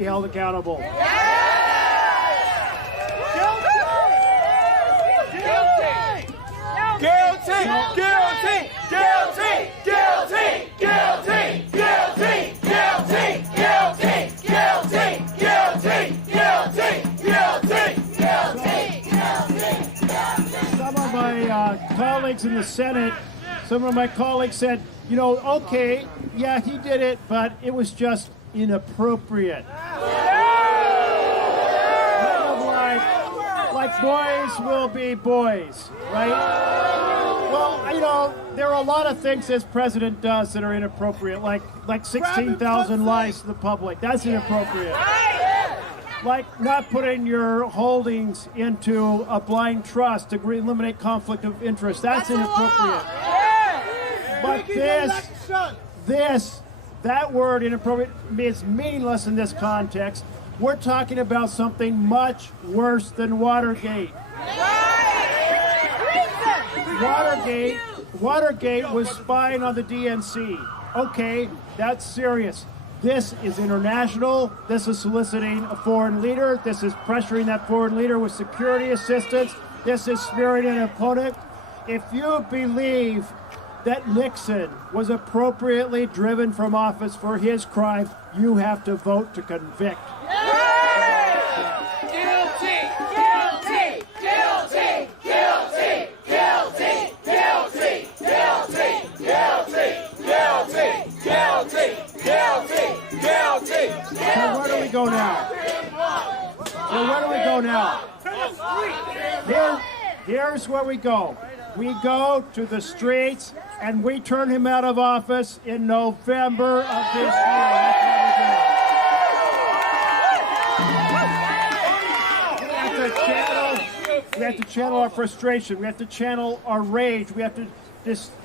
be held accountable. Guilty! Guilty! Guilty! Guilty! Guilty! Guilty! Guilty! Guilty! Guilty! Guilty! Guilty! Guilty! Guilty! Some of my colleagues in the Senate, some of my colleagues said, you know, okay, yeah, he did it, but it was just inappropriate. Kind of like boys will be boys, right? Well, you know, there are a lot of things this president does that are inappropriate, like 16,000 lies to the public. That's inappropriate. Like not putting your holdings into a blind trust to eliminate conflict of interest. That's inappropriate. But that word inappropriate is meaningless in this context. We're talking about something much worse than Watergate. Watergate was spying on the DNC. Okay, that's serious. This is international. This is soliciting a foreign leader. This is pressuring that foreign leader with security assistance. This is smearing an opponent. If you believe that Nixon was appropriately driven from office for his crime, you have to vote to convict. Guilty! Guilty! Guilty! Guilty! Guilty! Guilty! Guilty! Guilty! Guilty! Guilty! Guilty! Guilty! So where do we go now? Here's where we go. We go to the streets and we turn him out of office in November of this year. We have to channel our frustration. We have to channel our rage. We have to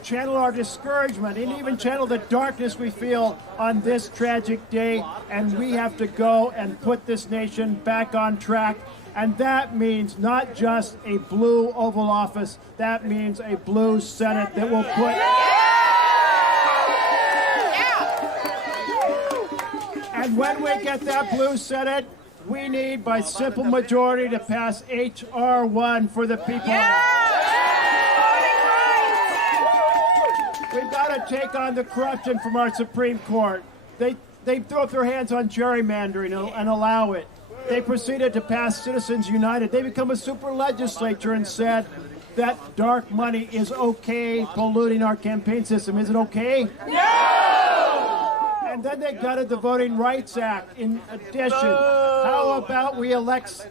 channel our discouragement and even channel the darkness we feel on this tragic day. And we have to go and put this nation back on track. And that means not just a blue Oval Office. That means a blue Senate that will put... And when we get that blue Senate, we need, by simple majority, to pass H.R. 1 for the people. We've got to take on the corruption from our Supreme Court. They throw up their hands on gerrymandering and allow it. They proceeded to pass Citizens United. They become a super legislature and said that dark money is okay polluting our campaign system. Is it okay? No! And then they gutted the Voting Rights Act in addition. How about we elect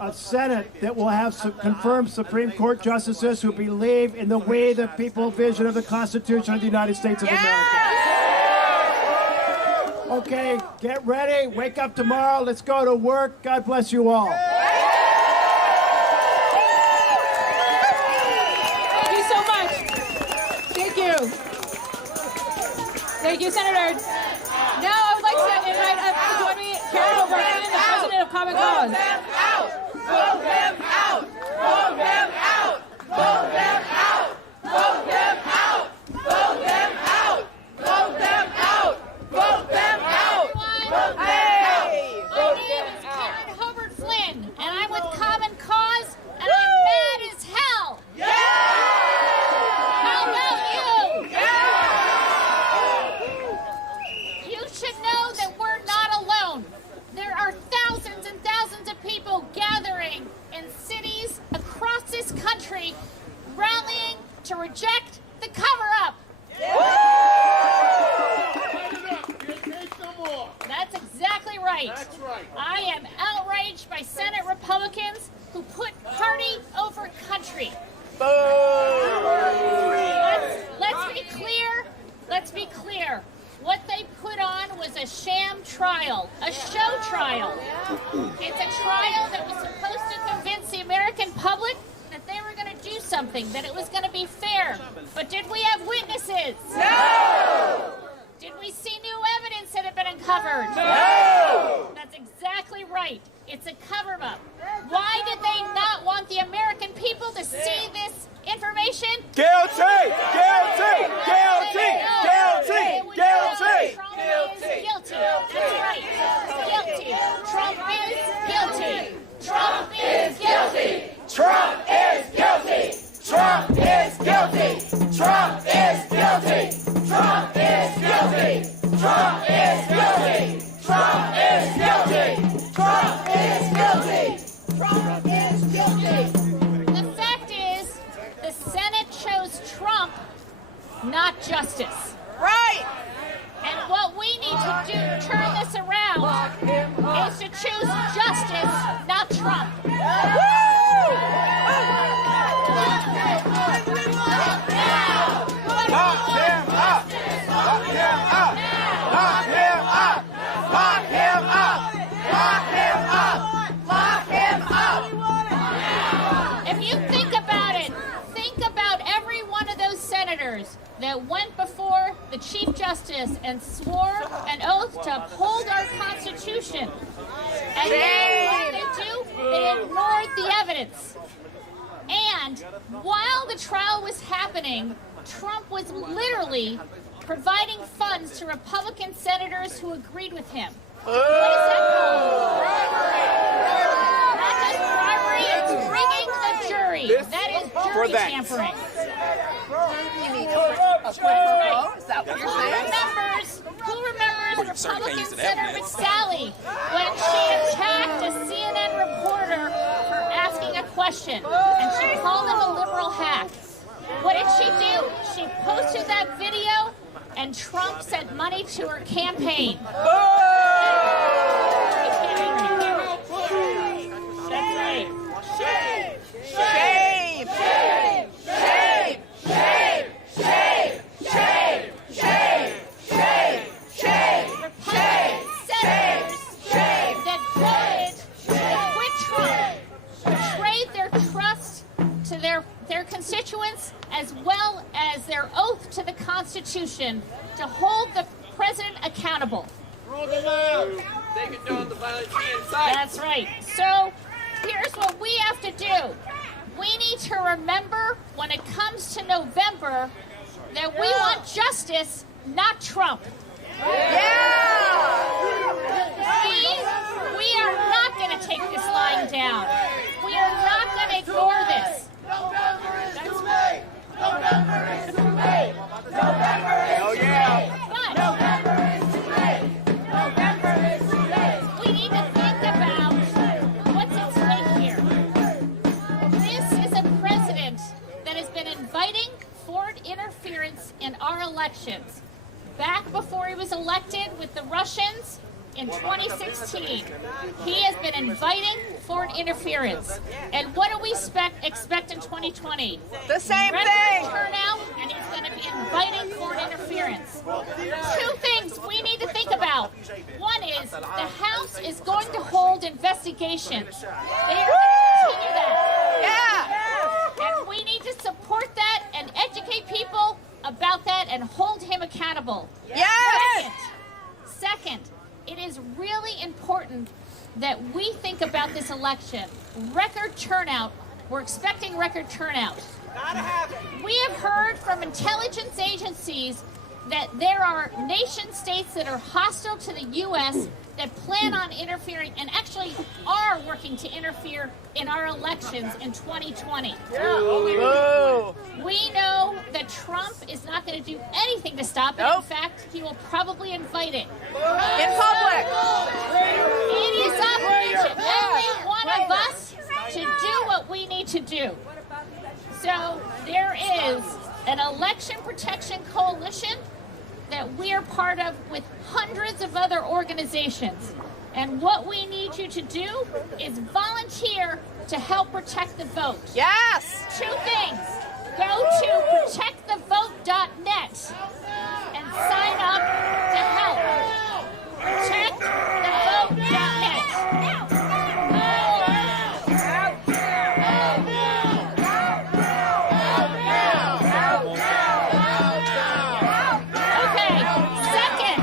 a Senate that will have some confirmed Supreme Court justices who believe in the way the people vision of the Constitution of the United States of America? Okay, get ready. Wake up tomorrow. Let's go to work. God bless you all. Thank you so much. Thank you. Thank you, Senator. Now I would like to invite up to join me, Karen O'Brien, the president of Common Cause. Vote them out! Vote them out! Vote them out! Vote them out! Vote them out! Vote them out! Vote them out! Vote them out! My name is Karen Hobart Flynn, and I'm with Common Cause, and I'm mad as hell. Yeah! How about you? Yeah! You should know that we're not alone. There are thousands and thousands of people gathering in cities across this country, rallying to reject the cover-up. That's exactly right. That's right. I am outraged by Senate Republicans who put party over country. Let's be clear. Let's be clear. What they put on was a sham trial, a show trial. It's a trial that was supposed to convince the American public that they were going to do something, that it was going to be fair. But did we have witnesses? No! Did we see new evidence that had been uncovered? No! That's exactly right. It's a cover-up. Why did they not want the American people to see this information? Guilty! Guilty! Guilty! Guilty! Guilty! Guilty! Guilty. That's right. Guilty. Trump is guilty. Trump is guilty. Trump is guilty. Trump is guilty. Trump is guilty. Trump is guilty. Trump is guilty. Trump is guilty. Trump is guilty. Trump is guilty. The fact is, the Senate chose Trump, not justice. Right. And what we need to do to turn this around is to choose justice, not Trump. Lock him up! Lock him up! Lock him up! Lock him up! Lock him up! Lock him up! If you think about every one of those senators that went before the Chief Justice and swore an oath to uphold our Constitution. And then what did they do? They ignored the evidence. And while the trial was happening, Trump was literally providing funds to Republican senators who agreed with him. What is that called? Not just bribery, it's rigging the jury. That is jury tampering. Is that what you're saying? Who remembers Republican Senator McSally when she attacked a CNN reporter for asking a question and she called him a liberal hack? What did she do? She posted that video and Trump sent money to her campaign. That's right. Shame! Shame! Shame! Shame! Shame! Shame! Shame! Shame! Shame! Shame! Shame! Shame! That voted to quit Trump betrayed their trust to their constituents as well as their oath to the Constitution to hold the president accountable. Roll them out! Take it down the violent inside. That's right. So here's what we have to do. We need to remember when it comes to November that we want justice, not Trump. We are not going to take this lying down. We are not going to ignore this. November is too late! November is too late! November is too late! But November is too late! November is too late! we need to think about what's at stake here. This is a president that has been inviting foreign interference in our elections. Back before he was elected with the Russians in 2016, he has been inviting foreign interference. And what do we expect in 2020? The same Record thing! turnout, and he's going to be inviting foreign interference. Two things we need to think about. One is the House is going to hold investigations. They are going to continue that. And we need to support that and educate people about that and hold him accountable. Second, it is really important that we think about this election. Record turnout. We're expecting record turnout. We have heard from intelligence agencies that there are nation states that are hostile to the U.S. that plan on interfering and actually are working to interfere in our elections in 2020. We know that Trump is not going to do anything to stop it. In fact, he will probably invite it. In public! It is up to every one of us to do what we need to do. So there is an election protection coalition that we are part of with hundreds of other organizations. And what we need you to do is volunteer to help protect the vote. Yes! Two things. Go to protectthevote.net and sign up to help. Protectthevote.net. Okay, second,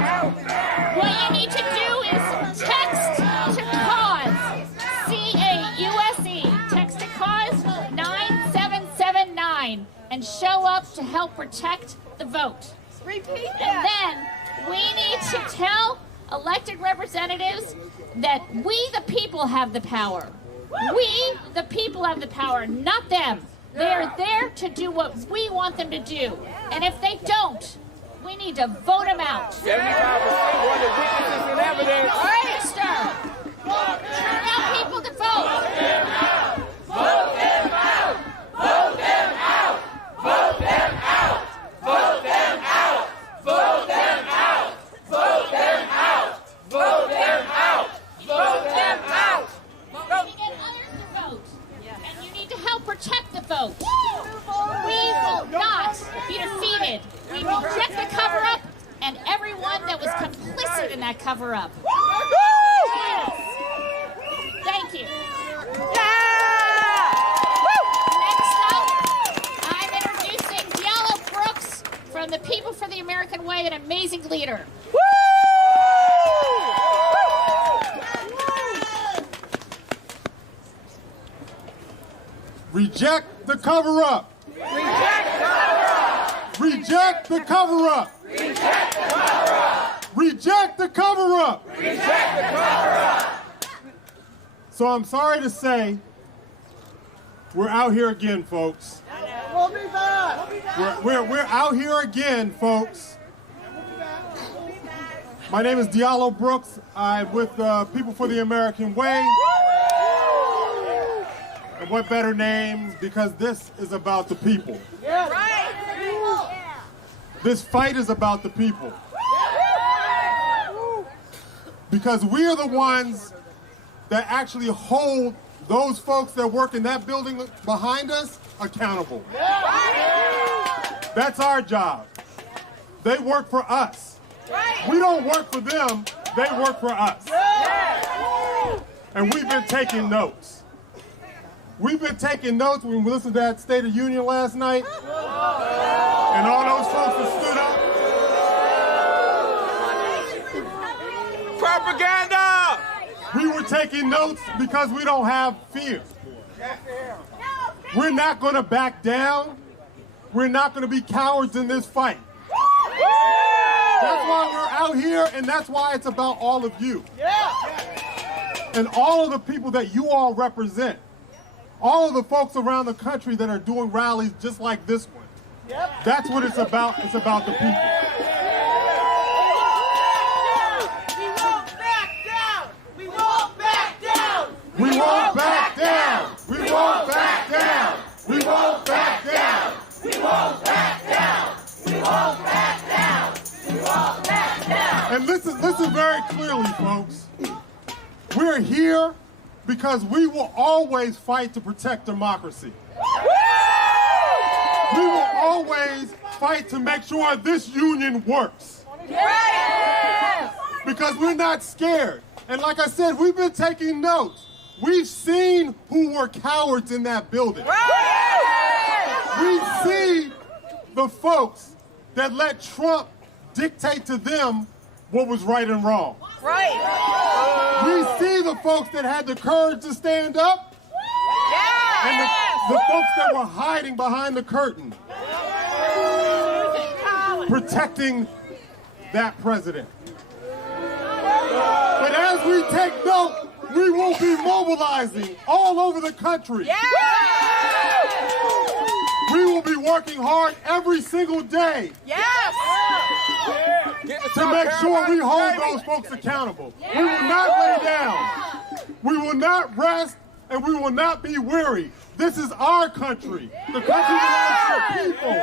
what you need to do is text to cause, C-A-U-S-E, text to cause 9779 and show up to help protect the vote. Repeat And that! then We need to tell elected representatives that we, the people, have the power. We, the people, have the power, not them. They're there to do what we want them to do. And if they don't, we need to vote them out. 75% wanted witnesses and evidence. Register. Turn out people to vote. Vote them out! Vote them out! Vote them out! Vote them out! Vote them out! Vote them out! Vote them out! Vote them out! Vote them out! You need to get others to vote. And you need to help protect the vote. We will not be defeated. We reject the cover-up and everyone that was complicit in that cover-up. Yes. Thank you. Next up, I'm introducing Diallo Brooks from the People for the American Way, an amazing leader. Reject the cover-up. Reject the cover-up. Reject the cover-up! Reject the cover-up. Reject the cover-up! So I'm sorry to say, we're out here again, folks. We'll be back! We're out here again, folks. My name is Diallo Brooks. I'm with People for the American Way. And what better name? Because this is about the people. This fight is about the people. Because we are the ones that actually hold those folks that work in that building behind us accountable. That's our job. They work for us. We don't work for them, they work for us. And we've been taking notes. We've been taking notes when we listened to that State of Union last night. And all those folks that stood up. Propaganda! We were taking notes because we don't have fear. We're not going to back down. We're not going to be cowards in this fight. That's why we're out here, and that's why it's about all of you. And all of the people that you all represent. All of the folks around the country that are doing rallies just like this one. That's what it's about. It's about the people. We won't back down! We won't back down! We won't back down. We won't back down. We won't back down. We won't back down! We won't back down! We won't back down! And listen very clearly, folks. We're here because we will always fight to protect democracy. We will always fight to make sure this union works. Because we're not scared. And like I said, we've been taking notes. We've seen who were cowards in that building. We see the folks that let Trump dictate to them what was right and wrong. We see the folks that had the courage to stand up and the folks that were hiding behind the curtain, protecting that president. But as we take note, we will be mobilizing all over the country. We will be working hard every single day to make sure we hold those folks accountable. We will not lay down. We will not rest, and we will not be weary. This is our country. The country belongs to the people.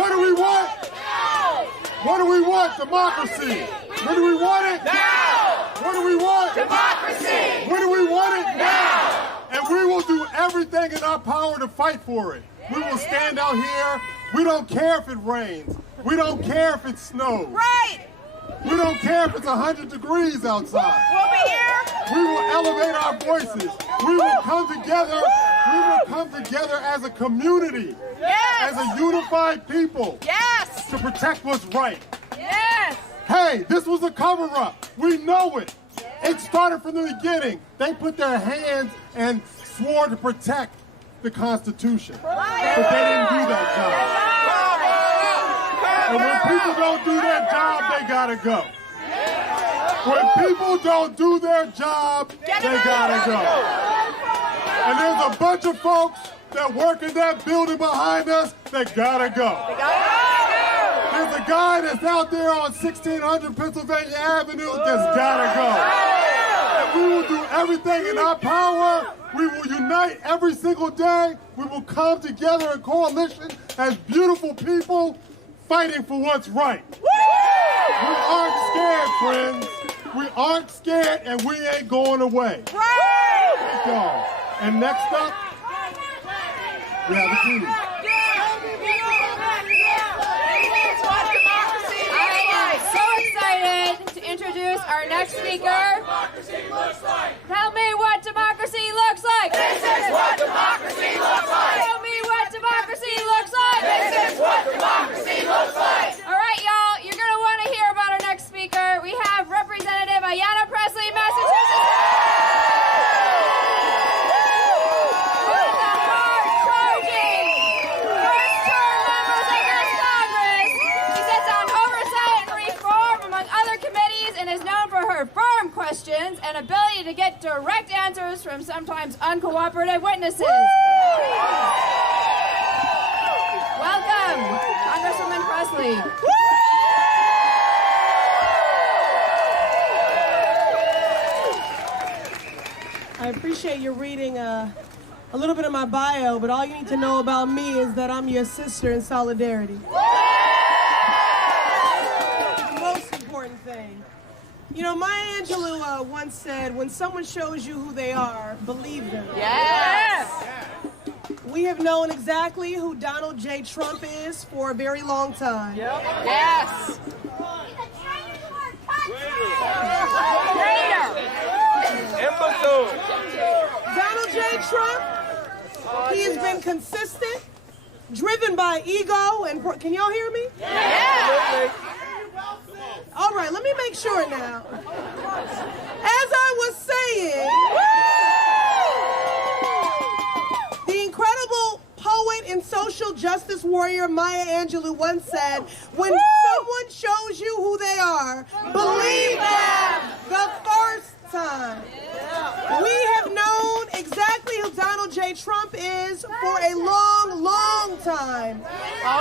What do we want? What do we want? Democracy. When do we want it? Now! What do we want? Democracy! When do we want it? Now! And we will do everything in our power to fight for it. We will stand out here. We don't care if it rains. We don't care if it snows. We don't care if it's 100 degrees outside. We'll be here! We will elevate our voices. We will come together. We will come together as a community, as a unified people, to protect what's right. Hey, this was a cover-up. We know it. It started from the beginning. They put their hands and swore to protect the Constitution. But they didn't do that job. And when people don't do their job, they gotta go. When people don't do their job, they gotta go. And there's a bunch of folks that work in that building behind us that gotta go. There's a guy that's out there on 1600 Pennsylvania Avenue that's gotta go. And we will do everything in our power. We will unite every single day. We will come together in coalition as beautiful people fighting for what's right. We aren't scared, friends. We aren't scared, and we ain't going away. Let's go. And next up, we have the team. So excited to introduce our next speaker. Tell me what democracy looks like. This is what democracy looks like. Tell me what democracy looks like. This is what democracy looks like. All right, y'all, you're going to want to hear about our next speaker. We have Representative Ayanna Pressley, Massachusetts. Firm questions and ability to get direct answers from sometimes uncooperative witnesses. Welcome, Congresswoman Presley. I appreciate you reading a little bit of my bio, but all you need to know about me is that I'm your sister in solidarity. The most important thing. You know, Maya Angelou once said, when someone shows you who they are, believe them. Yes. We have known exactly who Donald J. Trump is for a very long time. Yes. Donald J. Trump, he has been consistent, driven by ego, and can y'all hear me? Yeah. All right, let me make sure now. As I was saying, the incredible poet and social justice warrior Maya Angelou once said, when someone shows you who they are, believe them the first time. We have known exactly who Donald J. Trump is for a long, long time.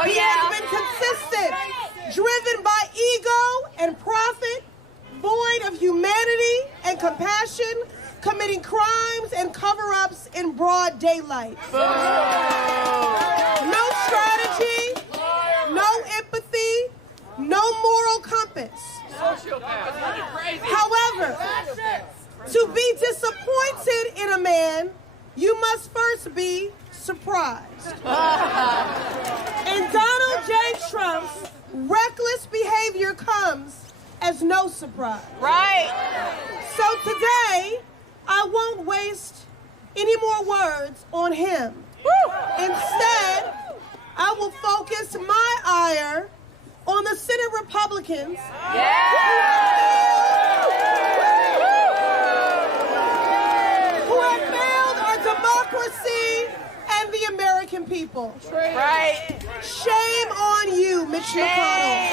He has been consistent, driven by ego and profit, void of humanity and compassion, committing crimes and cover-ups in broad daylight. No strategy, no empathy, no moral compass. However, to be disappointed in a man, you must first be surprised. And Donald J. Trump's reckless behavior comes as no surprise. Right. So today, I won't waste any more words on him. Instead, I will focus my ire on the Senate Republicans who have failed our democracy and the American people. Right. Shame on you, Mitch McConnell.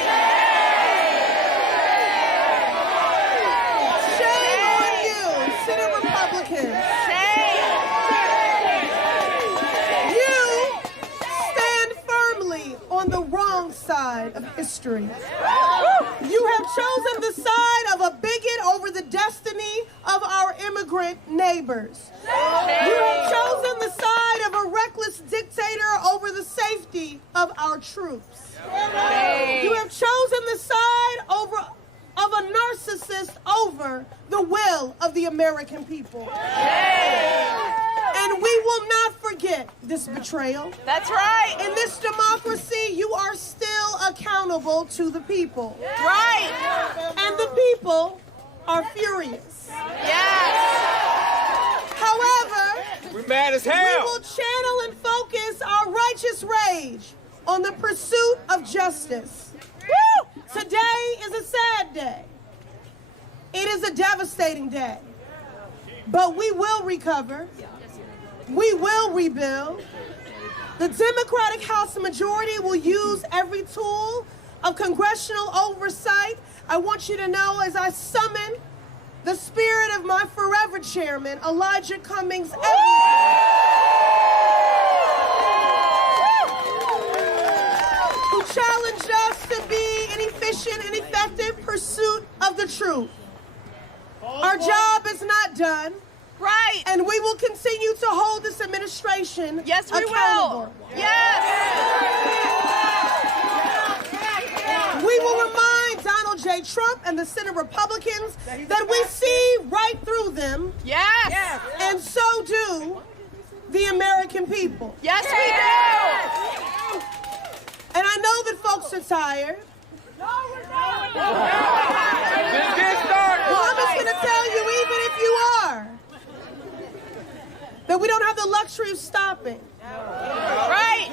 Shame on you, Senate Republicans. You stand firmly on the wrong side of history. You have chosen the side of a bigot over the destiny of our immigrant neighbors. You have chosen the side of a reckless dictator over the safety of our troops. You have chosen the side of a narcissist over the will of the American people. And we will not forget this betrayal. That's right. In this democracy, you are still accountable to the people. Right. And the people are furious. Yes. However, We're mad as we hell. will channel and focus our righteous rage on the pursuit of justice. Today is a sad day. It is a devastating day. But we will recover. We will rebuild. The Democratic House majority will use every tool of congressional oversight, I want you to know as I summon the spirit of my forever chairman, Elijah Cummings, who challenged us to be an efficient and effective pursuit of the truth. Our job is not done. Right. And we will continue to hold this administration Yes, we accountable. will. Yes. We will remind Donald J. Trump and the Senate Republicans that we see right through them. Yes. And so do the American people. Yes, we do. And I know that folks are tired. Well, I'm just going to tell you, even if you are, that we don't have the luxury of stopping. Right.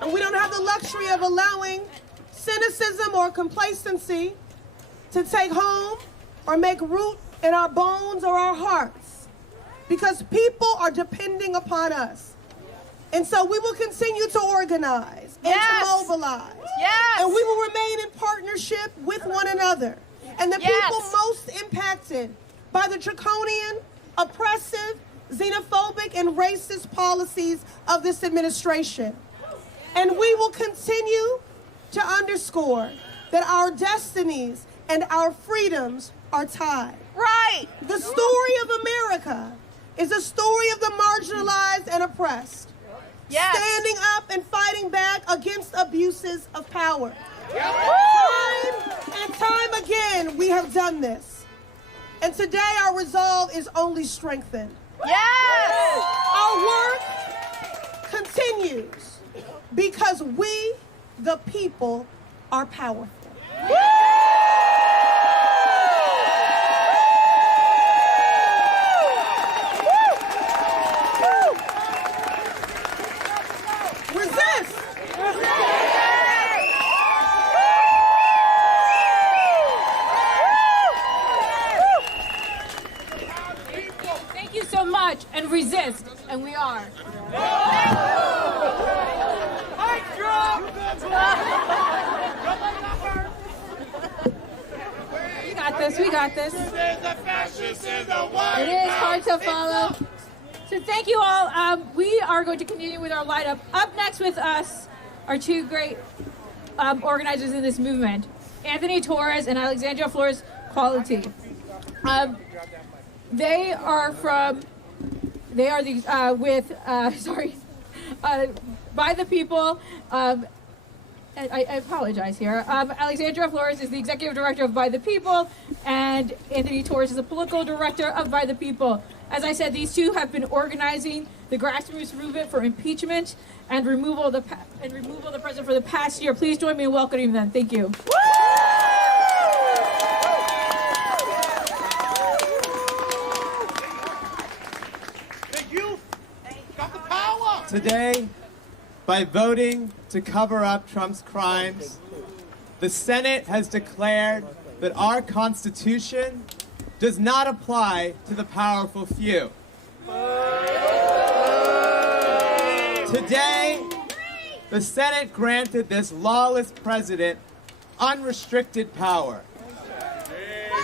And we don't have the luxury of allowing cynicism or complacency to take home or make root in our bones or our hearts, because people are depending upon us. And so we will continue to organize and to mobilize. Yes. And we will remain in partnership with one another. And the people most impacted by the draconian, oppressive, xenophobic, and racist policies of this administration. And we will continue to underscore that our destinies and our freedoms are tied. Right. The story of America is a story of the marginalized and oppressed. Yes. Standing up and fighting back against abuses of power. Time and time again, we have done this. And today our resolve is only strengthened. Yes. Our work continues because we, the people, are powerful. Resist. Thank you so much, and resist, and we are. We got this, we got this. It is hard to follow. So thank you all. We are going to continue with our lineup. Up next with us are two great organizers in this movement, Anthony Torres and Alexandria Flores Quality. They are by the people. I apologize here. Alexandria Flores is the executive director of By the People, and Anthony Torres is the political director of By the People. As I said, these two have been organizing the grassroots movement for impeachment and removal of the president for the past year. Please join me in welcoming them. Thank you. Today, by voting to cover up Trump's crimes, the Senate has declared that our Constitution does not apply to the powerful few. Today, the Senate granted this lawless president unrestricted power.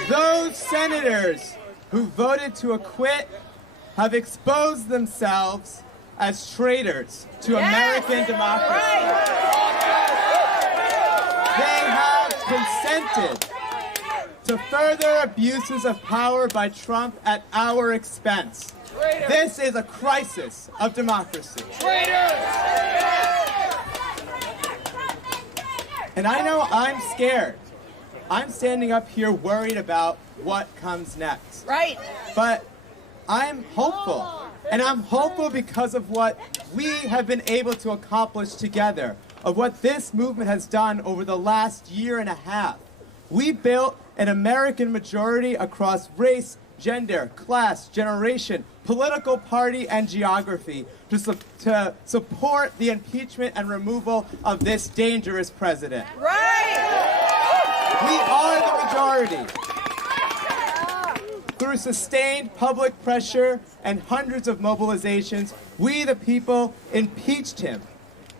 Those senators who voted to acquit have exposed themselves as traitors to American democracy. They have consented to further abuses of power by Trump at our expense. This is a crisis of democracy. And I know I'm scared. I'm standing up here worried about what comes next. Right. But I'm hopeful. And I'm hopeful because of what we have been able to accomplish together, of what this movement has done over the last year and a half. We built an American majority across race, gender, class, generation, political party, and geography to support the impeachment and removal of this dangerous president. Right. We are the majority. Through sustained public pressure and hundreds of mobilizations, we, the people, impeached him.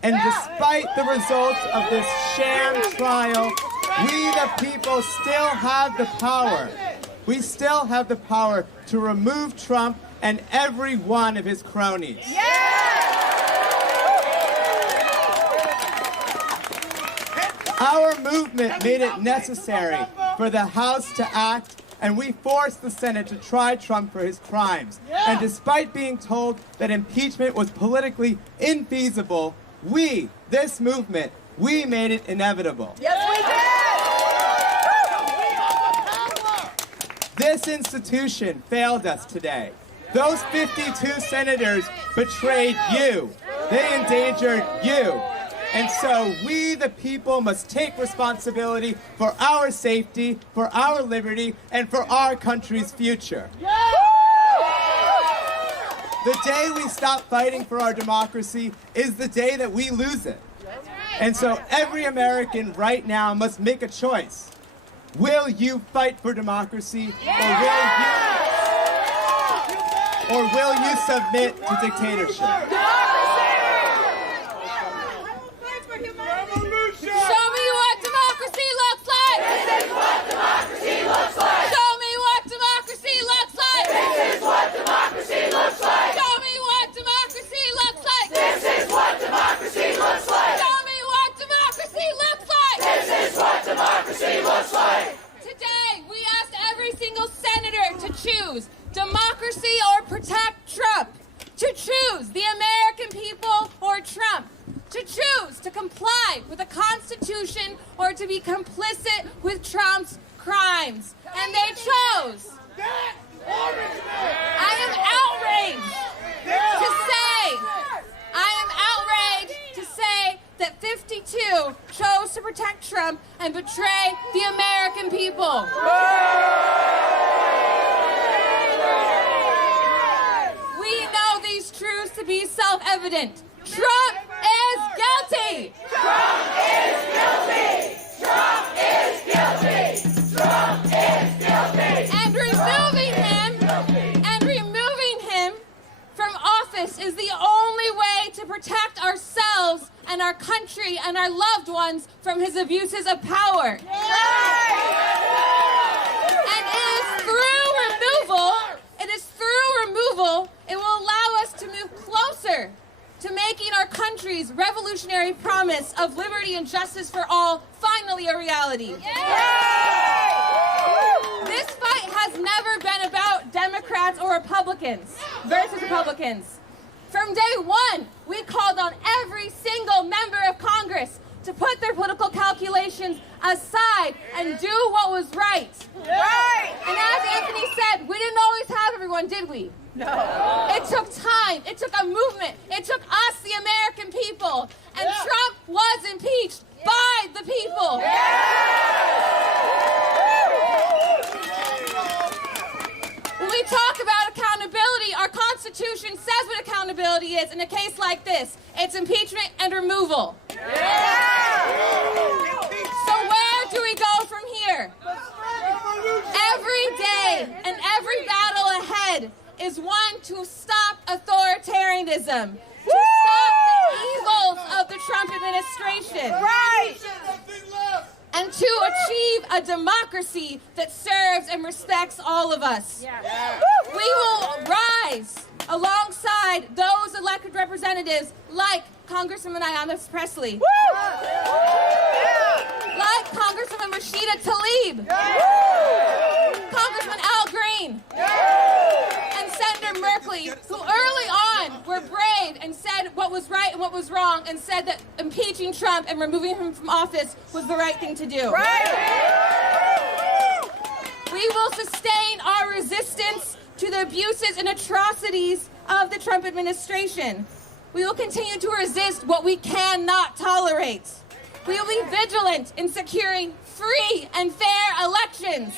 And despite the results of this sham trial, we the people still have the power. We still have the power to remove Trump and every one of his cronies. Our movement made it necessary for the House to act, and we forced the Senate to try Trump for his crimes. And despite being told that impeachment was politically infeasible, we, this movement, we made it inevitable. This institution failed us today. Those 52 senators betrayed you. They endangered you. And so we, the people, must take responsibility for our safety, for our liberty, and for our country's future. The day we stop fighting for our democracy is the day that we lose it. And so every American right now must make a choice. Will you fight for democracy, or will you submit to dictatorship? Show me what democracy looks like! This is what democracy looks like! Show me what democracy looks like! This is what democracy looks like! Show me what democracy looks like! This is what democracy looks like! Show me what democracy looks like! This is what democracy looks like! Today, we asked every single senator to choose democracy or protect Trump. To choose the American people or Trump. To choose to comply with the Constitution or to be complicit with Trump's crimes. And they chose. I am outraged to say that 52 chose to protect Trump and betray the American people. We know these truths to be self-evident. Trump is guilty! Trump is guilty! Trump is guilty! Trump is guilty! And removing him from office is the only way to protect ourselves and our country and our loved ones from his abuses of power. And it is through removal, it will allow us to move closer to making our country's revolutionary promise of liberty and justice for all finally a reality. This fight has never been about Democrats or Republicans versus Republicans. From day one, we called on every single member of Congress to put their political calculations aside and do what was right. And as Anthony said, we didn't always have everyone, did we? No. It took time. It took a movement. It took us, the American people. And Trump was impeached by the people. When we talk about accountability, our Constitution says what accountability is in a case like this. It's impeachment and removal. So where do we go from here? Every day and every battle ahead is one to stop authoritarianism, to stop the evils of the Trump administration. And to achieve a democracy that serves and respects all of us. We will rise alongside those elected representatives like Congresswoman Ayanna Pressley, like Congresswoman Rashida Tlaib, Congressman Al Green, and Senator Merkley, who early on were brave and said what was right and what was wrong, and said that impeaching Trump and removing him from office was the right thing to do. We will sustain our resistance to the abuses and atrocities of the Trump administration. We will continue to resist what we cannot tolerate. We will be vigilant in securing free and fair elections.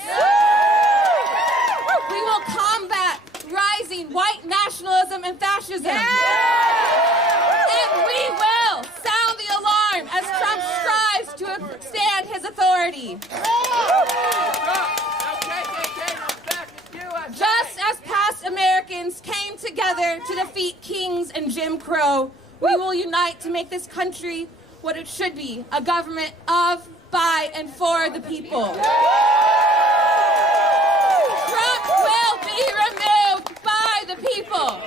We will combat rising white nationalism and fascism. And we will sound the alarm as Trump strives to extend his authority. Just as past Americans came together to defeat kings and Jim Crow, We will unite to make this country what it should be, a government of, by, and for the people. Trump will be removed by the people.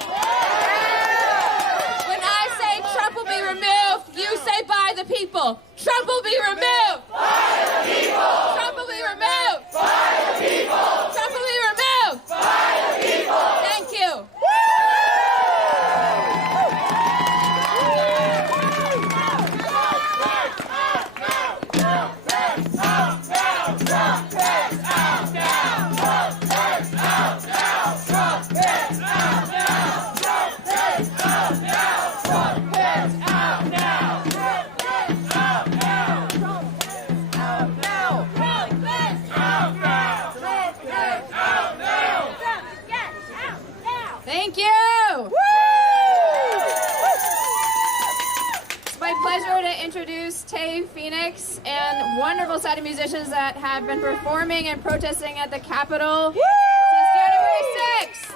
When I say Trump will be removed, you say by the people. Trump will be removed. By the people. Trump will be removed. By the people. Trump will be removed. By the people. Thank you. Thank you. It's my pleasure to introduce Tay Phoenix and wonderful set of musicians that have been performing and protesting at the Capitol since January 6th.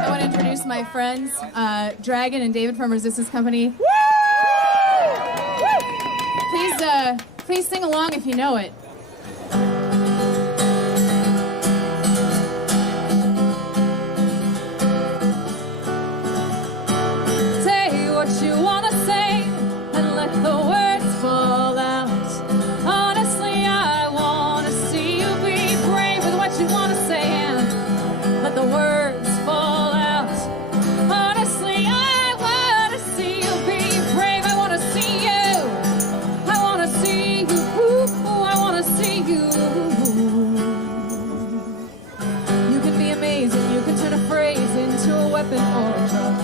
I want to introduce my friends, Dragon and David from Resistance Company. Please sing along if you know it. Say what you want to say and let the words fall out. Honestly, I want to see you be brave with what you want to say and let the words fall out. Honestly, I want to see you be brave. I want to see you. I want to see you. Ooh, I want to see you. You can be amazing. You can turn a phrase into a weapon or a drug.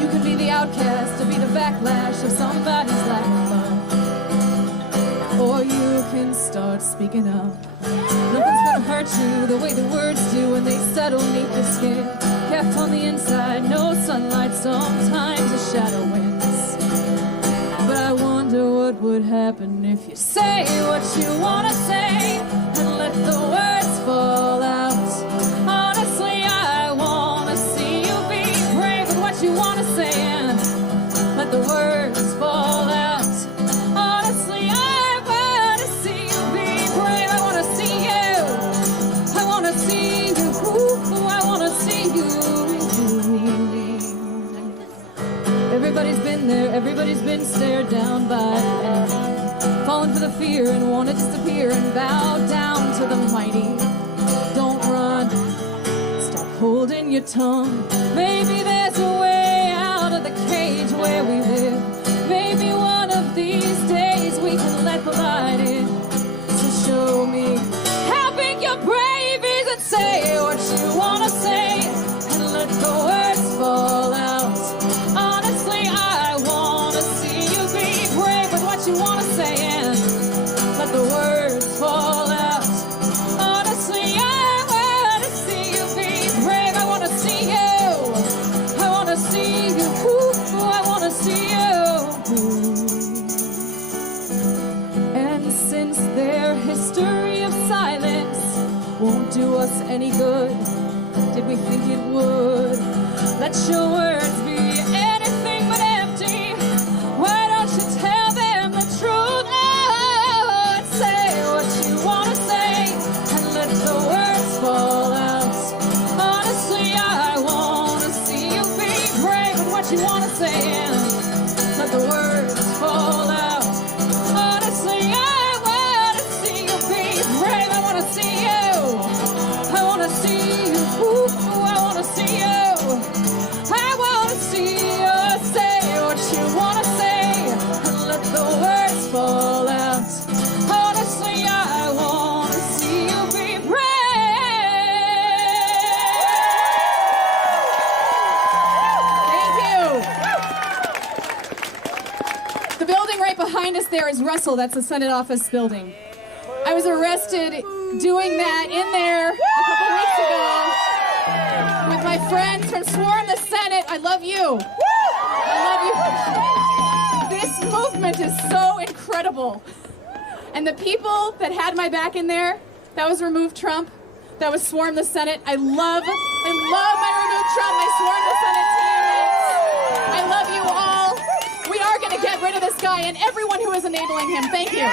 You can be the outcast to be the backlash of somebody's lack of love. Or you can start speaking up. Nothing's gonna hurt you the way the words do when they settle beneath the skin. Kept on the inside, no sunlight, sometimes a shadow wins. But I wonder what would happen if you say what you wanna say and let the words fall out. Honestly, I wanna see you be brave with what you wanna say and let the words fall out. Honestly, I wanna see you be brave. I wanna see you. I wanna see you. Ooh, I wanna see you. Everybody's been there. Everybody's been stared down by the enemy. Fallen for the fear and want to disappear and bow down to the mighty. Don't run. Stop holding your tongue. Maybe there's a way out of the cage where we live. Maybe one of these days we can let the light in. So show me how big your brave is and say what you want to say and let the words fall out. Honestly, I want to see you be brave with what you want to say and let the words fall out. Honestly, I want to see you be brave. I want to see you. I want to see you. Ooh, I want to see you. And since their history of silence won't do us any good, did we think it would? Let your words be anything but empty. Why don't you tell them the truth? Oh, and say what you want to say and let the words fall out. Honestly, I want to see you be brave with what you want to say and let the words fall out. Honestly, I want to see you be brave. I want to see you. I want to see you. Ooh, I want to see you. I want to see you say what you want to say and let the words fall out. Honestly, I want to see you be brave. Thank you. The building right behind us there is Russell. That's the Senate office building. I was arrested doing that in there a couple weeks ago with my friends from Swarm the Senate. I love you. I love you. This movement is so incredible. And the people that had my back in there, that was Remove Trump, that was swarm the Senate. I love my remove Trump, my swarm the Senate teammates. I love you all. We are going to get rid of this guy and everyone who is enabling him. Thank you.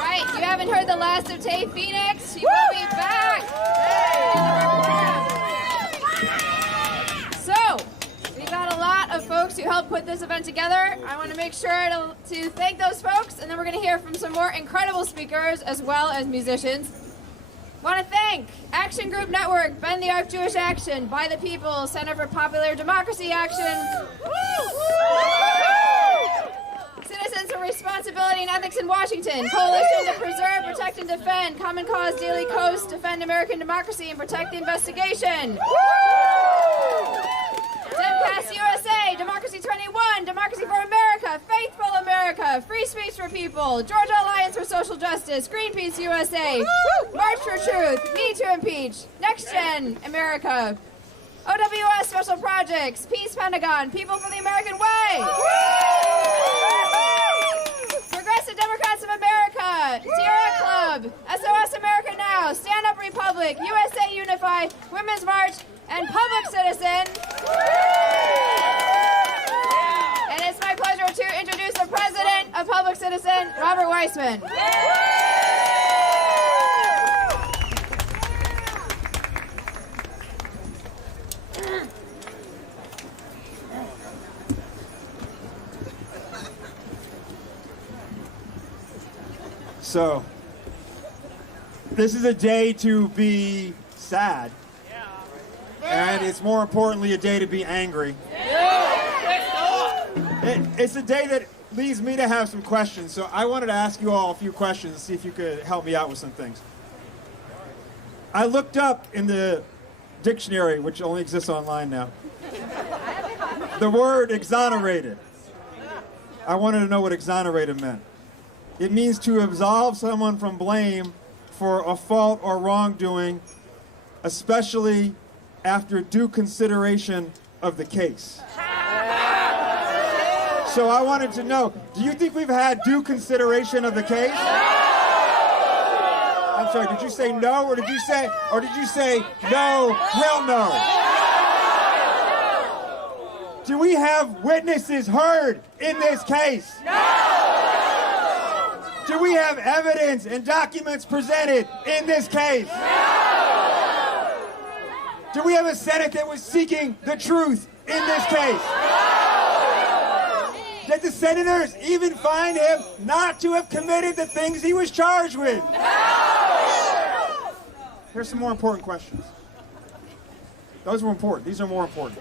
Right, you haven't heard the last of Tay Phoenix. She will be back. So, we've got a lot of folks who helped put this event together. I want to make sure to thank those folks, and then we're going to hear from some more incredible speakers as well as musicians. Want to thank Action Group Network, Bend the Arc Jewish Action, By the People, Center for Popular Democracy Action, Citizens for Responsibility and Ethics in Washington, Coalition to Preserve, Protect, and Defend, Common Cause Daily Coast, Defend American Democracy and Protect the Investigation, Demcast USA, Democracy 21, Democracy for America, Faithful America, Free Speech for People, Georgia Alliance for Social Justice, Greenpeace USA, March for Truth, Me to Impeach, Next Gen America, OWS Special Projects, Peace Pentagon, People for the American Way, Progressive Democrats of America, Sierra Club, SOS America Now, Stand Up Republic, USA Unify, Women's March, and Public Citizen. And it's my pleasure to introduce the president of Public Citizen, Robert Weissman. So, this is a day to be sad, and it's more importantly a day to be angry. It's a day that leads me to have some questions, so I wanted to ask you all a few questions and see if you could help me out with some things. I looked up in the dictionary, which only exists online now, the word exonerated. I wanted to know what exonerated meant. It means to absolve someone from blame for a fault or wrongdoing, especially after due consideration of the case. So I wanted to know, do you think we've had due consideration of the case? I'm sorry, did you say no, or did you say no, hell no? Do we have witnesses heard in this case? Do we have evidence and documents presented in this case? Do we have a Senate that was seeking the truth in this case? Did the senators even find him not to have committed the things he was charged with? Here's some more important questions. Those were important. These are more important.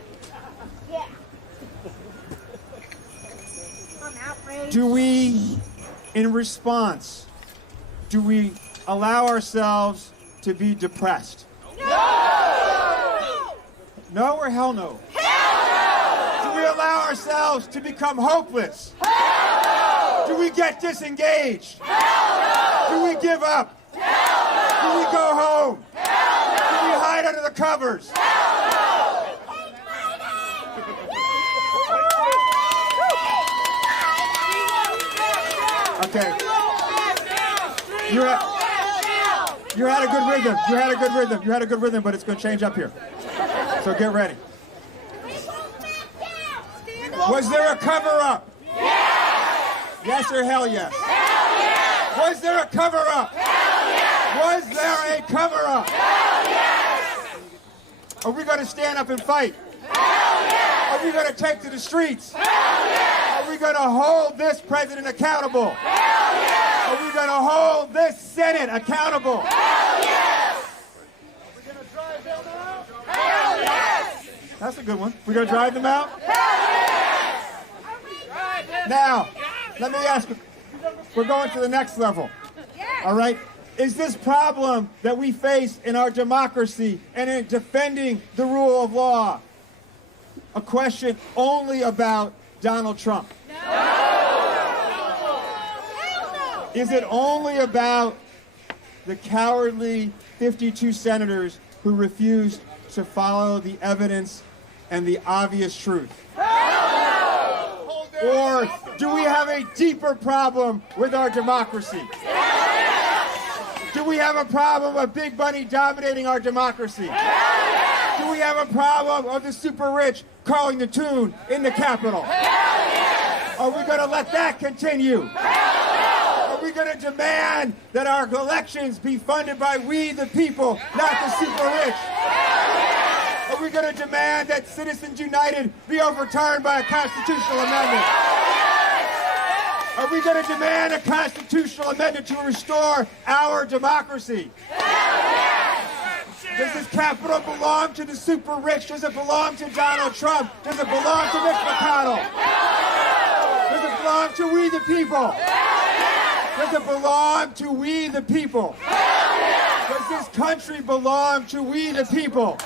Do we, in response, do we allow ourselves to be depressed? No! No or hell no? Hell no! Do we allow ourselves to become hopeless? Hell no! Do we get disengaged? Hell no! Do we give up? Hell no! Do we go home? Hell no! Do we hide under the covers? Hell no! Okay. You had a good rhythm. You had a good rhythm. You had a good rhythm, but it's going to change up here. So get ready. Was there a cover-up? Yes. Yes or hell yes? Hell yes. Was there a cover-up? Hell yes. Was there a cover-up? Hell yes. Are we going to stand up and fight? Hell yes. Are we going to take to the streets? Hell yes. Are we going to hold this president accountable? Hell yes. Are we going to hold this Senate accountable? Hell yes. Are we going to drive them out? Hell yes. That's a good one. We're going to drive them out? Hell yes. Now, let me ask you, we're going to the next level. All right? Is this problem that we face in our democracy and in defending the rule of law a question only about Donald Trump? No. Is it only about the cowardly 52 senators who refused to follow the evidence and the obvious truth? No. Or do we have a deeper problem with our democracy? Do we have a problem of big money dominating our democracy? Do we have a problem of the super rich calling the tune in the Capitol? Are we going to let that continue? Are we going to demand that our elections be funded by we the people, not the super rich? Are we going to demand that Citizens United be overturned by a constitutional amendment? Are we going to demand a constitutional amendment to restore our democracy? Does this Capitol belong to the super rich? Does it belong to Donald Trump? Does it belong to Mitch McConnell? Does it belong to we the people? Does it belong to we the people? Does this country belong to we the people?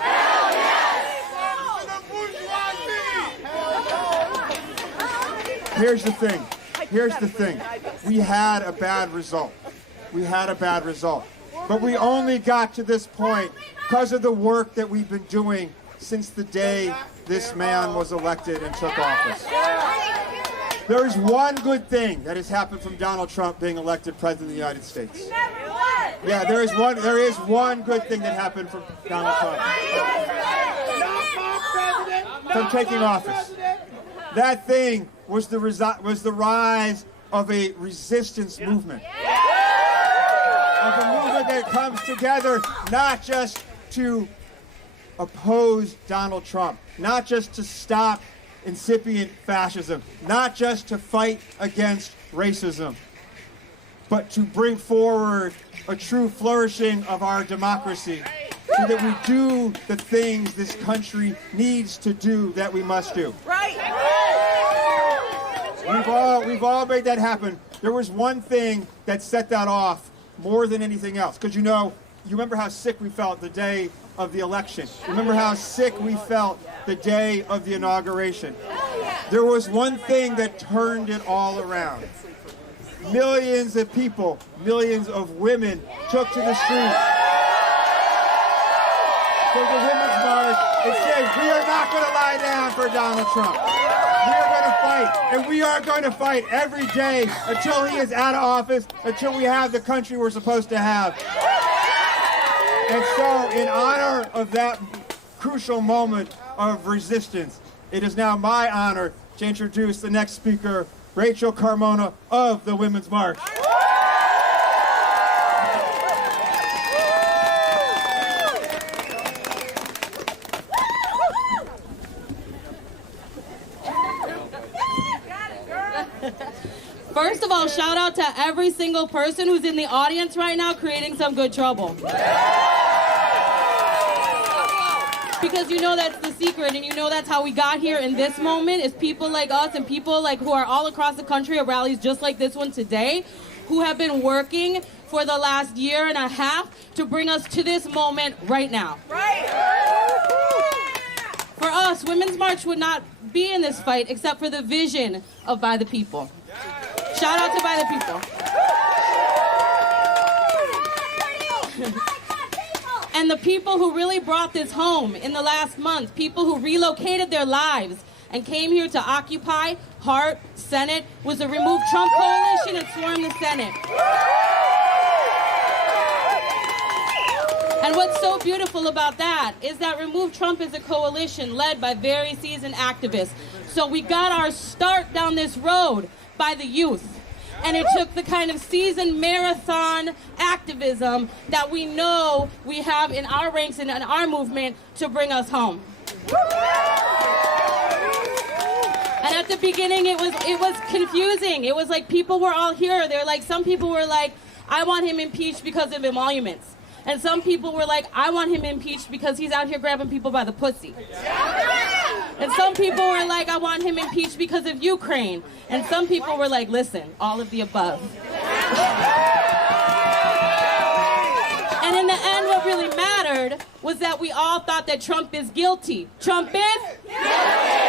Here's the thing. Here's the thing. We had a bad result. We had a bad result. But we only got to this point because of the work that we've been doing since the day this man was elected and took office. There is one good thing that has happened from Donald Trump being elected President of the United States. Yeah, there is one good thing that happened from Donald Trump from taking office. That thing was the rise of a resistance movement. Of a movement that comes together not just to oppose Donald Trump, not just to stop incipient fascism, not just to fight against racism, but to bring forward a true flourishing of our democracy so that we do the things this country needs to do that we must do. Right. We've all made that happen. There was one thing that set that off more than anything else. Because you remember how sick we felt the day of the election. Remember how sick we felt the day of the inauguration. There was one thing that turned it all around. Millions of people, millions of women took to the streets for the Women's March and said, we are not going to lie down for Donald Trump. We are going to fight, and we are going to fight every day until he is out of office, until we have the country we're supposed to have. And so, in honor of that crucial moment of resistance, it is now my honor to introduce the next speaker, Rachel Carmona of the Women's March. First of all, shout out to every single person who's in the audience right now creating some good trouble. Because you know that's the secret, and you know that's how we got here in this moment, is people like us and people like who are all across the country at rallies just like this one today, who have been working for the last year and a half to bring us to this moment right now. For us, Women's March would not be in this fight except for the vision of By the People. Shout out to By the People. And the people who really brought this home in the last month, people who relocated their lives and came here to occupy Hart Senate, was the Remove Trump Coalition and swarm the Senate. And what's so beautiful about that is that Remove Trump is a coalition led by very seasoned activists. So we got our start down this road by the youth. And it took the kind of seasoned marathon activism that we know we have in our ranks and in our movement to bring us home. And at the beginning, it was confusing. It was like people were all here. They're like, some people were like, I want him impeached because of emoluments. And some people were like, I want him impeached because he's out here grabbing people by the pussy. And some people were like, I want him impeached because of Ukraine. And some people were like, listen, all of the above. And in the end, what really mattered was that we all thought that Trump is guilty. Trump is? Guilty.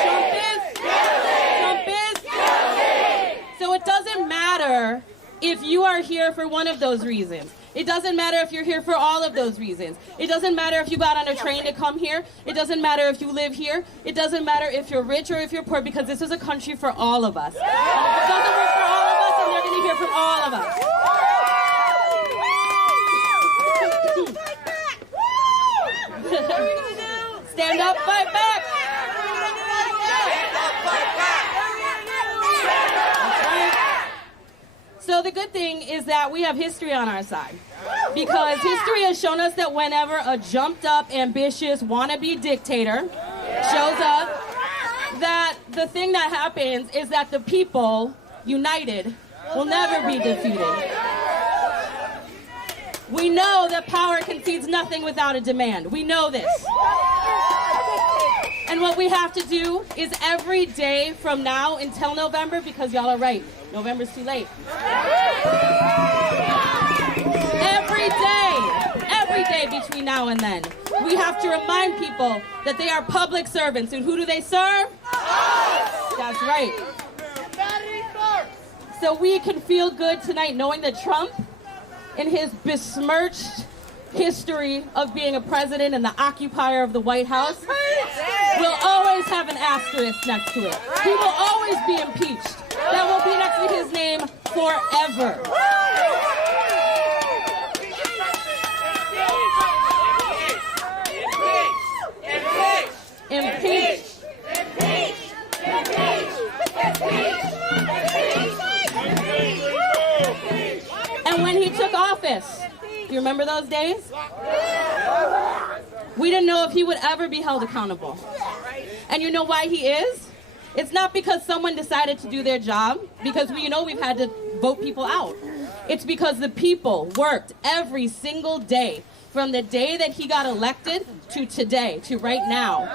Trump is? Guilty. Trump is? Guilty. So it doesn't matter if you are here for one of those reasons. It doesn't matter if you're here for all of those reasons. It doesn't matter if you got on a train to come here. It doesn't matter if you live here. It doesn't matter if you're rich or if you're poor, because this is a country for all of us. And if it doesn't work for all of us, then they're going to hear from all of us. Stand up, fight back. So the good thing is that we have history on our side, because history has shown us that whenever a jumped up, ambitious, wannabe dictator shows up, that the thing that happens is that the people, united, will never be defeated. We know that power concedes nothing without a demand. We know this. And what we have to do is every day from now until November, because y'all are right, November's too late. Every day between now and then, we have to remind people that they are public servants. And who do they serve? Us! That's right. So we can feel good tonight knowing that Trump, in his besmirched history of being a president and the occupier of the White House, will always have an asterisk next to it. He will always be impeached. That will be next to his name forever. Impeach. And when he took office, do you remember those days? We didn't know if he would ever be held accountable. And you know why he is? It's not because someone decided to do their job, because we've had to vote people out. It's because the people worked every single day, from the day that he got elected to today, to right now,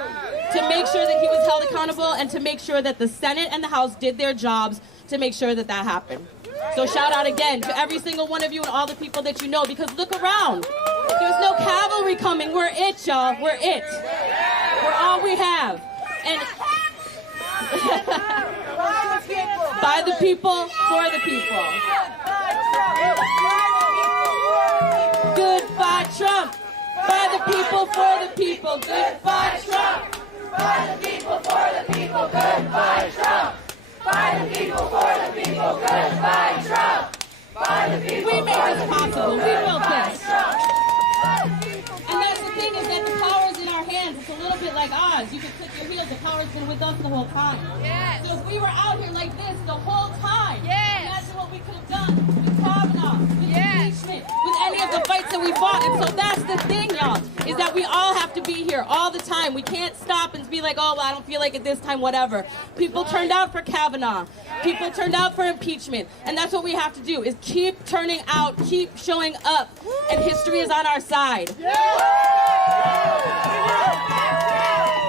to make sure that he was held accountable and to make sure that the Senate and the House did their jobs to make sure that that happened. So shout out again to every single one of you and all the people that you know, because look around. There's no cavalry coming. We're it, y'all. We're it. We're all we have. And by the people, for the people. Goodbye, Trump. By the people, for the people. Goodbye, Trump. By the people, for the people. Goodbye, Trump. By the people, for the people. Goodbye, Trump. By the people, we made this possible. We built this. And that's the thing, is that the power is in our hands. It's a little bit like Oz. You can click your heels. The power's been with us the whole time. Yes. So if we were out here like this the whole time, imagine what we could have done with Kavanaugh, with impeachment, with any of the fights that we fought. And so that's the thing, y'all, is that we all have to be here all the time. We can't stop and be like, oh, well, I don't feel like it this time, whatever. People turned out for Kavanaugh. People turned out for impeachment. And that's what we have to do, is keep turning out, keep showing up. And history is on our side.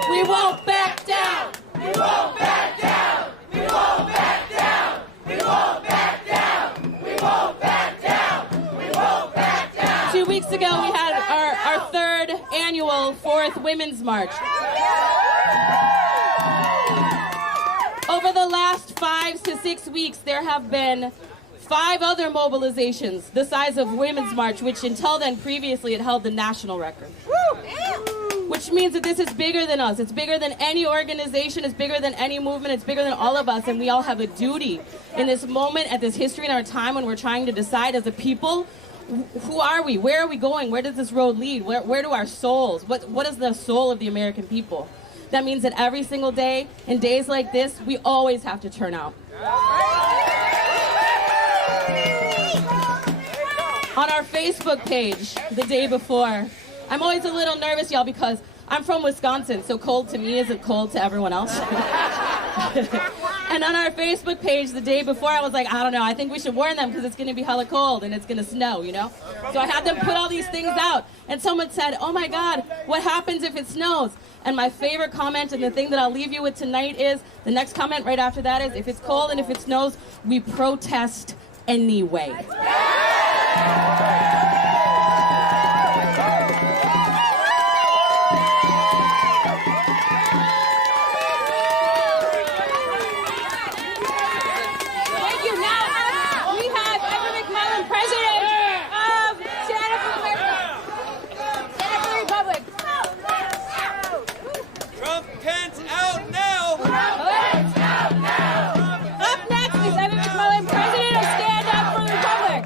We won't back down. We won't back down. We won't back down. We won't back down. We won't back down. We won't back down. 2 weeks ago, we had our third annual 4th Women's March. Over the last 5 to 6 weeks, there have been 5 other mobilizations the size of Women's March, which until then previously had held the national record. Which means that this is bigger than us. It's bigger than any organization. It's bigger than any movement. It's bigger than all of us. And we all have a duty in this moment, at this history in our time, when we're trying to decide as a people, who are we? Where are we going? Where does this road lead? Where do our souls? What is the soul of the American people? That means that every single day, in days like this, we always have to turn out. On our Facebook page the day before, I'm always a little nervous, y'all, because I'm from Wisconsin, so cold to me isn't cold to everyone else. And on our Facebook page the day before, I was like, I don't know, I think we should warn them because it's going to be hella cold and it's going to snow, you know? So I had them put all these things out. And someone said, oh my God, what happens if it snows? And my favorite comment, and the thing that I'll leave you with tonight, is, the next comment right after that is, if it's cold and if it snows, we protest anyway. Republicans out now! Republicans out now! Up next is Evan McClellan, President of Stand Up for the Republic.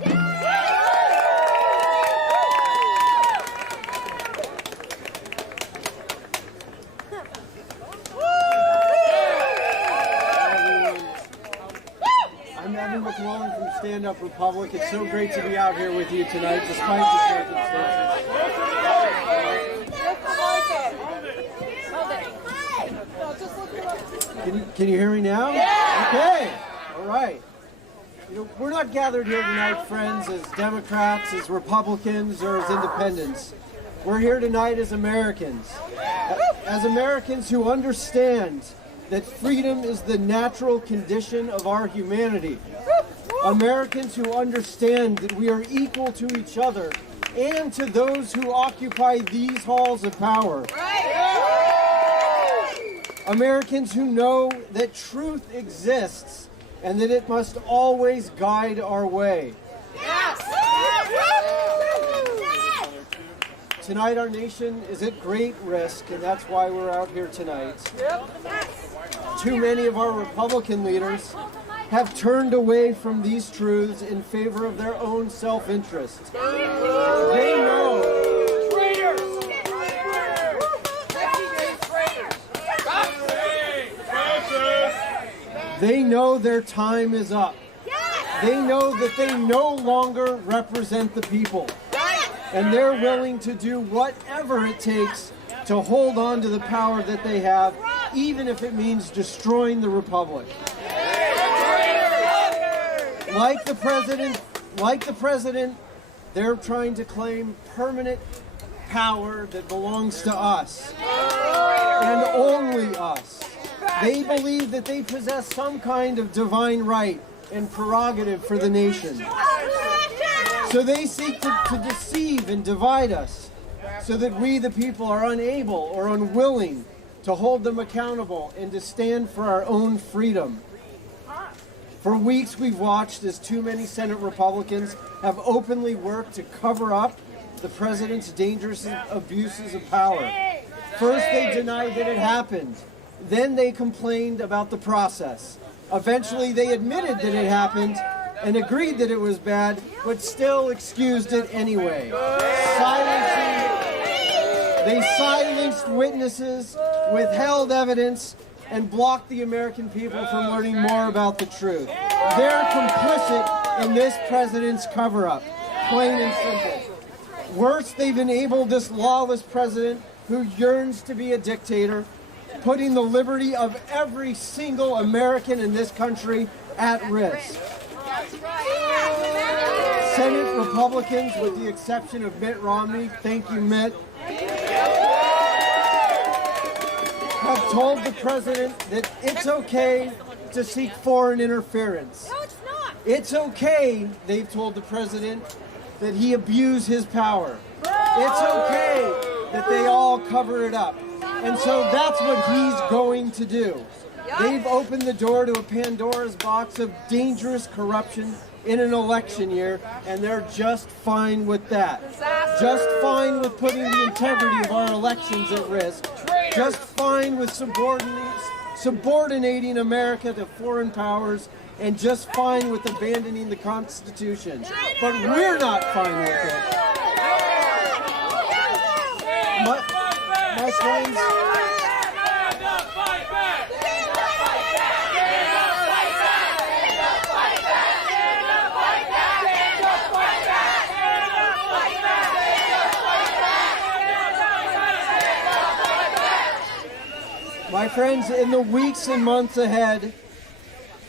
I'm Evan McClellan from Stand Up Republic. It's so great to be out here with you tonight, despite the circumstances. Can you hear me now? Yeah! Okay. All right. You know, we're not gathered here tonight, friends, as Democrats, as Republicans, or as independents. We're here tonight as Americans. As Americans who understand that freedom is the natural condition of our humanity. Americans who understand that we are equal to each other and to those who occupy these halls of power. Americans who know that truth exists and that it must always guide our way. Tonight our nation is at great risk, and that's why we're out here tonight. Too many of our Republican leaders have turned away from these truths in favor of their own self-interest. They know They know their time is up. They know that they no longer represent the people. And they're willing to do whatever it takes to hold on to the power that they have, even if it means destroying the republic. Like the president, they're trying to claim permanent power that belongs to us, and only us. They believe that they possess some kind of divine right and prerogative for the nation. So they seek to deceive and divide us, so that we, the people, are unable or unwilling to hold them accountable and to stand for our own freedom. For weeks we've watched as too many Senate Republicans have openly worked to cover up the president's dangerous abuses of power. First they denied that it happened. Then they complained about the process. Eventually they admitted that it happened and agreed that it was bad, but still excused it anyway. They silenced witnesses, withheld evidence, and blocked the American people from learning more about the truth. They're complicit in this president's cover-up, plain and simple. Worse, they've enabled this lawless president who yearns to be a dictator, putting the liberty of every single American in this country at risk. Senate Republicans, with the exception of Mitt Romney, thank you, Mitt, have told the president that it's okay to seek foreign interference. No, it's not. It's okay, they've told the president, that he abuse his power. It's okay that they all cover it up. And so that's what he's going to do. They've opened the door to a Pandora's box of dangerous corruption in an election year, and they're just fine with that. Just fine with putting the integrity of our elections at risk. Just fine with subordinating America to foreign powers, and just fine with abandoning the Constitution. But we're not fine with it. My friends, in the weeks and months ahead,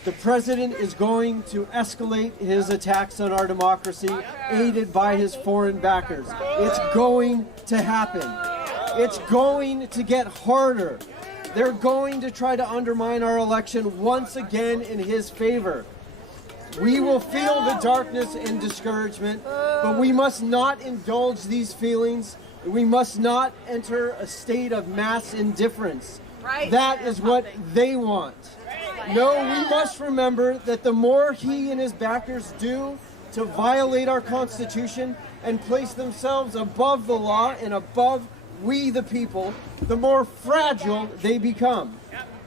the president is going to escalate his attacks on our democracy, aided by his foreign backers. It's going to happen. It's going to get harder. They're going to try to undermine our election once again in his favor. We will feel the darkness and discouragement, but we must not indulge these feelings. We must not enter a state of mass indifference. That is what they want. No, we must remember that the more he and his backers do to violate our Constitution and place themselves above the law and above we the people, the more fragile they become.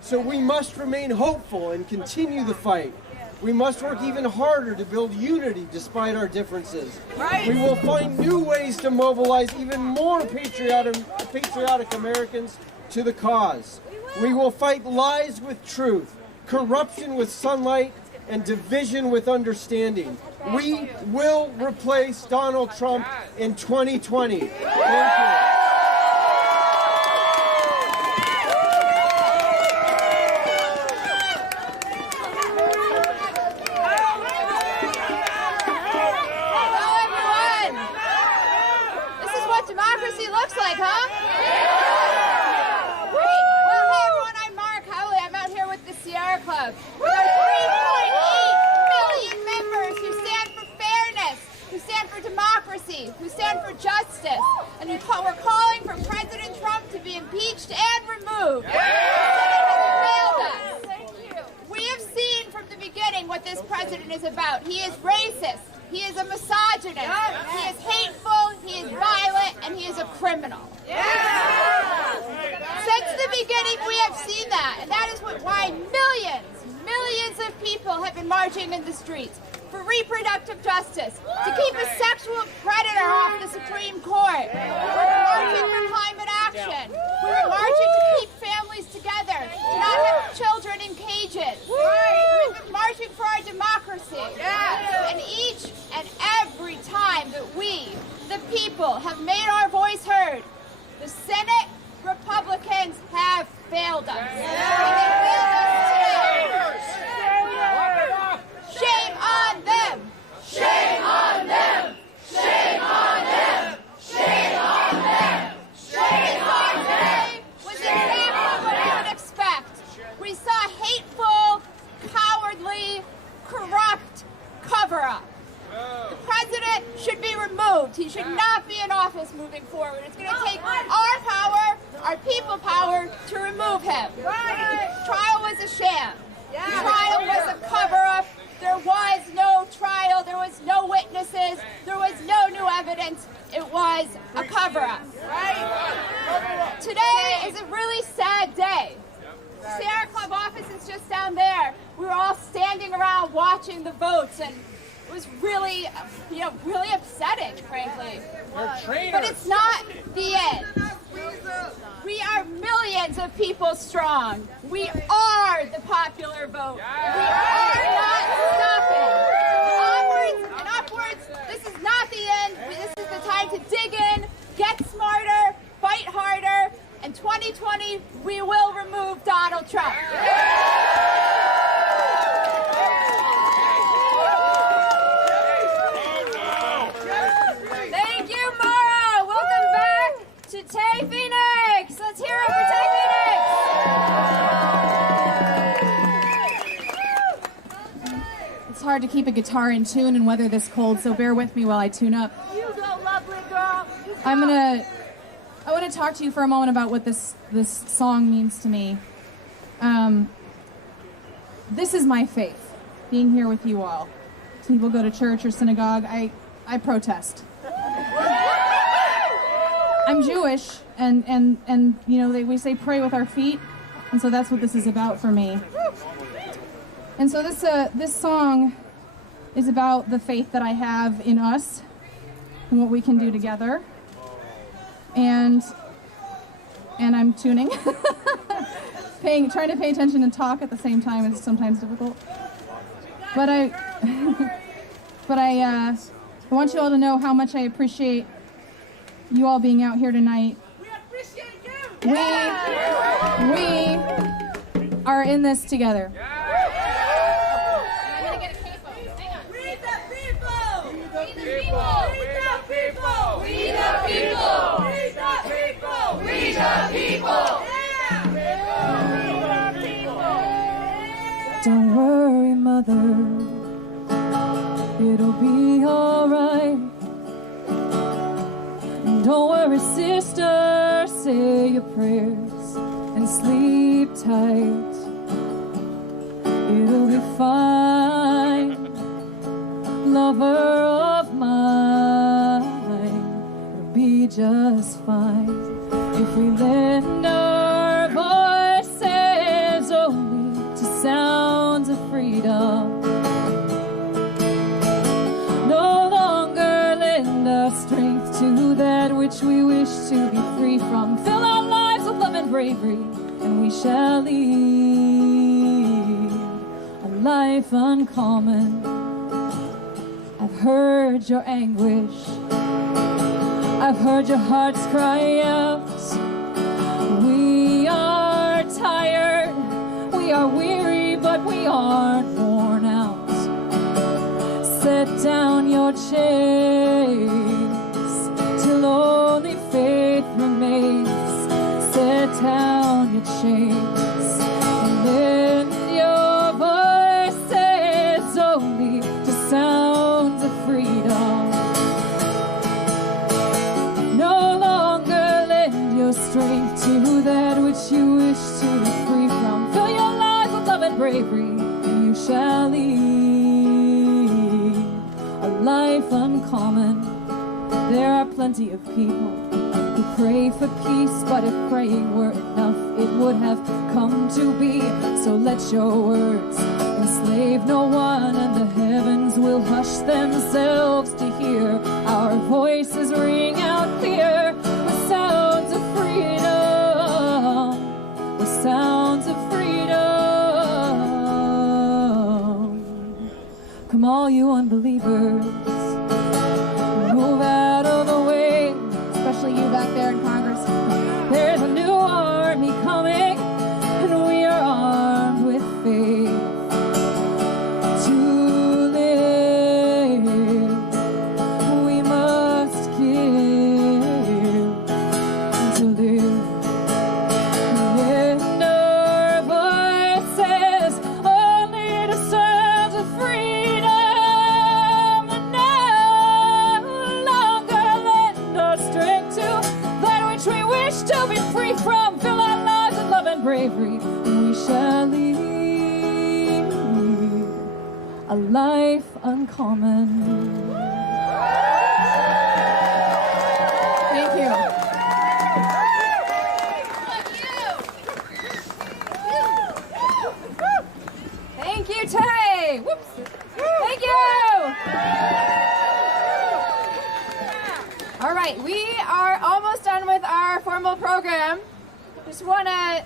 So we must remain hopeful and continue the fight. We must work even harder to build unity despite our differences. Right. We will find new ways to mobilize even more patriotic Americans to the cause. We will fight lies with truth, corruption with sunlight, and division with understanding. We will replace Donald Trump in 2020. Thank you. Democracy looks like, huh? Great. Well, hey everyone, I'm Mark Howley. I'm out here with the Sierra Club. With our 3.8 million members who stand for fairness, who stand for democracy, who stand for justice. And we're calling for President Trump to be impeached and removed. The Senate has failed us. We have seen from the beginning what this president is about. He is racist. He is a misogynist. He is hateful. He is violent. And he is a criminal. Since the beginning, we have seen that. And that is why millions of people have been marching in the streets for reproductive justice, to keep a sexual predator off the Supreme Court. We're marching for climate action. We're marching to keep families together, to not have children in cages. We've been marching for our democracy. And each and every time that we, the people, have made our voice heard, the Senate Republicans have failed us. And they failed us today. Shame on them! Shame on them! Shame on them! Shame on them! Shame on them! Was exactly what I would expect. We saw hateful, cowardly, corrupt cover-up. The president should be removed. He should not be in office moving forward. It's going to take our power, our people power, to remove him. The trial was a sham. The trial was a cover-up. There was no trial. There was no witnesses. There was no new evidence. It was a cover-up. Today is a really sad day. The Sierra Club office is just down there. We were all standing around watching the votes, and it was really, really upsetting, frankly. But it's not the end. We are millions of people strong. We are the popular vote. We are not stopping. Onwards and upwards. This is not the end. This is the time to dig in, get smarter, fight harder. In 2020, we will remove Donald Trump. Thank you, Mara. Welcome back to Tay Phoenix. Let's hear it for Tay Phoenix. It's hard to keep a guitar in tune and weather this cold, so bear with me while I tune up. You go, lovely girl. I want to talk to you for a moment about what this song means to me. This is my faith, being here with you all. Some people go to church or synagogue. I protest. I'm Jewish, and we say pray with our feet, and so that's what this is about for me. And so this song is about the faith that I have in us and what we can do together. And I'm tuning, trying to pay attention and talk at the same time is sometimes difficult. But I want you all to know how much I appreciate you all being out here tonight. We appreciate you. We are in this together. We the people. We the people. We the people. We the people. We the people. We the people. Don't worry, mother, it'll be alright. Don't worry, sister, say your prayers and sleep tight. It'll be fine, lover of mine, it'll be just fine. freedom. No longer lend our strength to that which we wish to be free from. Fill our lives with love and bravery, and we shall lead a life uncommon. I've heard your anguish, I've heard your hearts cry out. We are tired, we are weary, but we aren't worn out. Set down your chains till only faith remains. Set down your chains and lend your voices only to sounds of freedom. No longer lend your strength to that which you wish to be free from. Fill your lives with love and bravery, and you shall lead a life uncommon. There are plenty of people who pray for peace, but if praying were enough, it would have come to be. So let your words enslave no one, and the heavens will hush themselves to hear our voices ring out clear with sounds of freedom, with sounds of freedom. Come all you unbelievers, move out of the way, especially you back there in Congress. There's a new army coming, and we are armed with faith to live. We must give to live. And our voices only to sounds of freedom, and no longer lend our strength to that which we wish to be free from. Fill our lives with love and bravery, and we shall lead a life uncommon. Thank you. Thank you, Tay. Whoops. Thank you. All right, we are almost done with our formal program. Just want to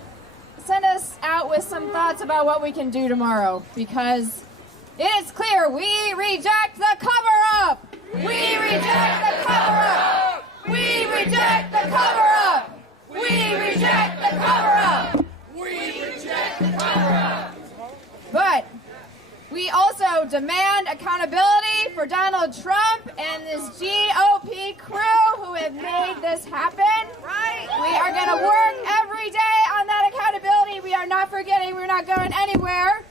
send us out with some thoughts about what we can do tomorrow, because it is clear we reject the cover-up. We reject the cover-up. We reject the cover-up. We reject the cover-up. We reject the cover-up. But we also demand accountability for Donald Trump and this GOP crew who have made this happen. Right. We are going to work every day on that accountability. We are not forgetting. We're not going anywhere.